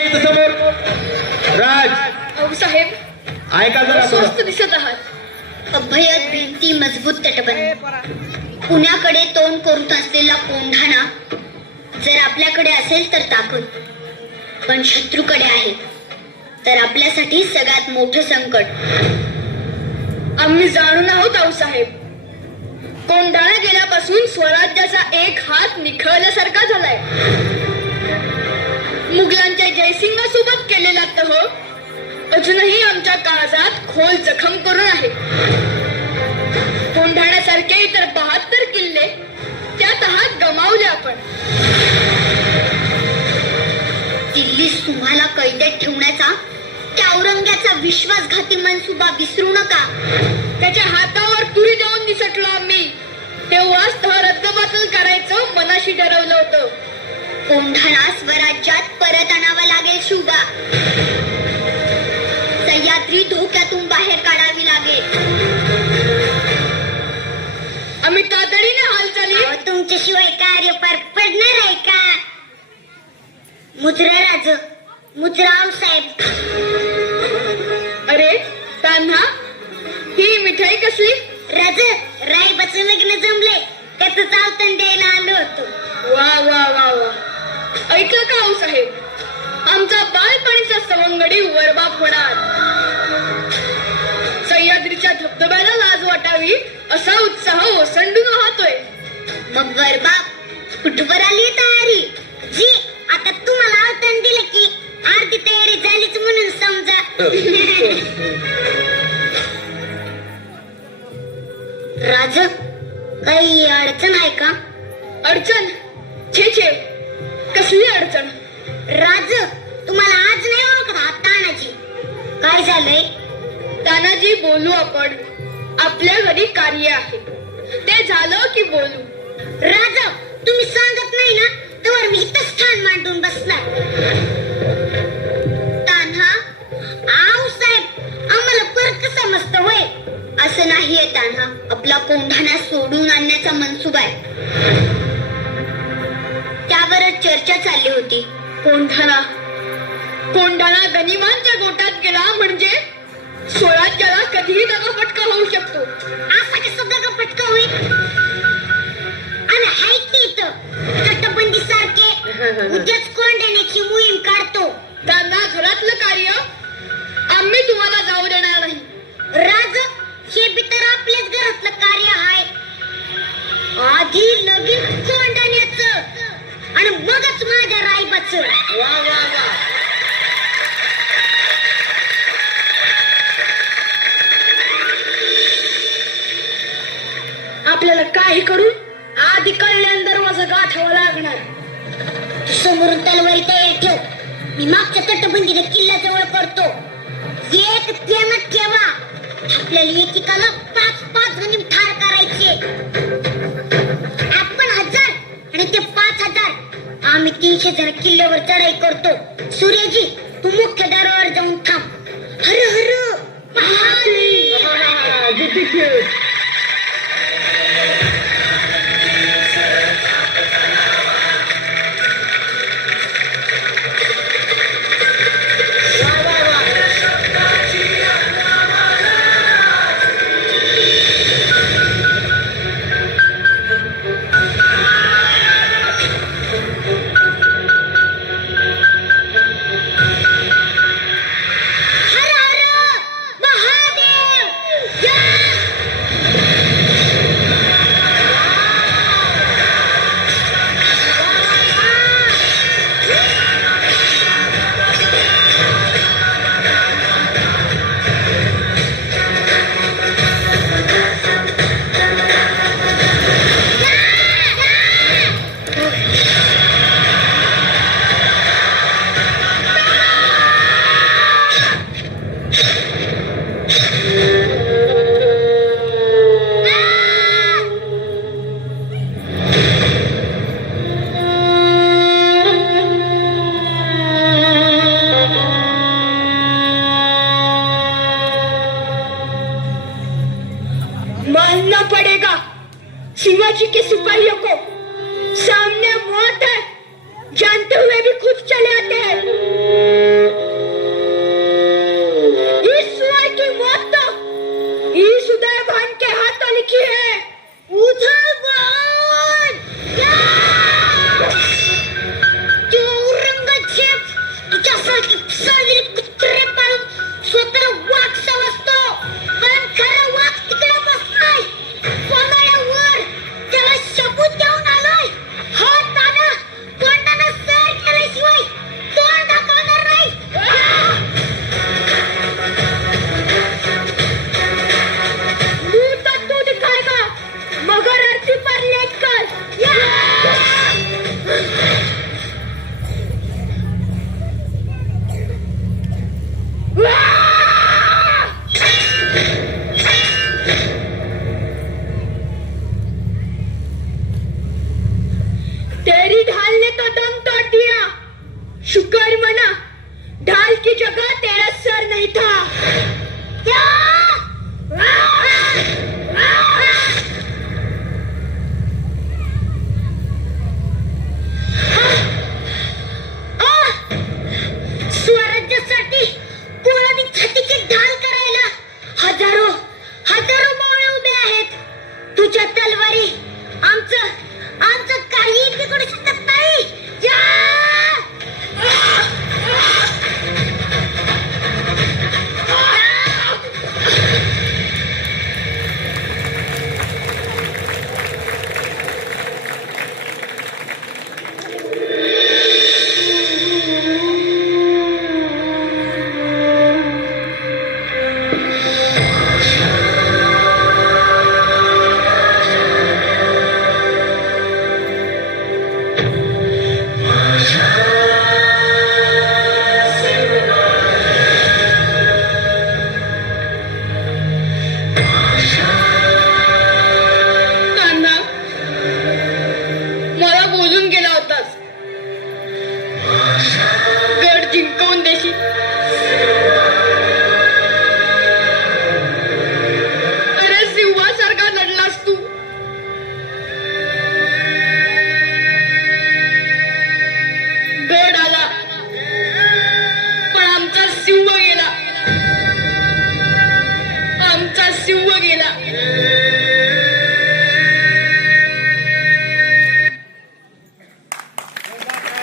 समोर राज साहेब ऐका जरा स्वस्त दिसत आहात. अभयत भिंती मजबूत तटबंदी, पुण्याकडे तोंड करून असलेला कोंढाणा. जर आपल्याकडे असेल तर ताकद, पण शत्रूकडे आहे तर आपल्यासाठी सगळ्यात मोठं संकट. आम्ही जाणून आहोत आऊसाहेब. कोंढाणा गेल्यापासून स्वराज्याचा एक हात निखळल्यासारखा झालाय. मुघलांच्या जयसिंगासोबत केलेला तह अजूनही आमच्या काळजात खोल जखम करून आहे. कोंढाण्यासारखे इतर 72 किल्ले त्या तहात गमावले आपण. दिल्लीस तुम्हाला कैदेत ठेवण्याचा त्या औरंग्याचा विश्वासघाती मनसुबा विसरू नका. त्याच्या हातावर तुरी देऊन निसटलो आम्ही. तेव्हाच तह रद्दबातल करायचं मनाशी ठरवलं होतं. कोंढाणा स्वराज्यात परत आणावा लागेल शिवबा. सह्याद्री धोक्यातून बाहेर काढावी लागेल. आम्ही तातडीने हालचाली. तुमच्याशिवाय कार्य पार पडणार आहे का? मुजरा राज, मुजराव साहेब. अरे तान्हा, ही मिठाई कसली? राज, रायबाचं लग्न जमले त्याचं चावतण द्यायला आलो होतो. वा वा वा वा. ऐकलं का आऊसाहेब? आमचा बालपणीचा सवंगडी वरबाप होणार. सह्याद्रीच्या धबधब्याला लाज वाटावी असा उत्साह ओसंडून वाहतोय. मग वरबाप कुठवर आली तयारी? जी, आता तुम्हाला आवतण दिलं की अर्धी तयारी झालीच म्हणून समजा. राज, काही अडचण आहे का? अडचण? छे छे, कसली अडचण? राज, तुम्हाला आज नाही ओळखत हात तानाजी. काय झालंय? तानाजी, बोलू आपण. आपल्या घरी कार्य आहे, ते झालं की बोलू. राज, तुम्ही सांगत नाही ना तर मी इथं स्थान मांडून बसलाय. तान्हा, आऊ साहेब, आम्हाला फरक समजतं होय? असं नाहीये तान्हा, आपला कोंढाणा सोडून आणण्याचा मनसुबा आहे. त्यावरच चर्चा चालली होती. कोंढाणा कोंढाणा गनिमांच्या गोटात गेला म्हणजे स्वराज्याला कधीही दगाफटका होऊ शकतो. असा कसं दगाफटका होईल? आणि हायत इथं तटबंदी सारखे उद्याच कोंढाण्याची मोहीम काढतो. त्यांना घरातलं कार्य आम्ही तुम्हाला जाऊ देणार नाही. राज, हे बी तर आपल्याच घरातलं कार्य आहे. आधी लगीन कोंढाण्याचं आणि मगच माझ्या रायबाचं. वा वा वा. आपल्याला काही करून आधी कल्याण दरवाजा गाठावा लागणार. तू समोरून तलवारी तयार ठेव. मी मागच्या तटबंदीने किल्ल्याजवळ करतो. एक ध्यानात ठेवा, आपल्याला एकेकाला 5-5 जणी ठार करायचे. आपण 1000 आणि ते 5000. आम्ही 300 जण किल्ल्यावर चढाई करतो. सूर्यजी, तू मुख्य दारावर जाऊन थांब. हर हर महादेव. किती खेळ. मानना पड़ेगा शिवाजी के सिपाहियों को.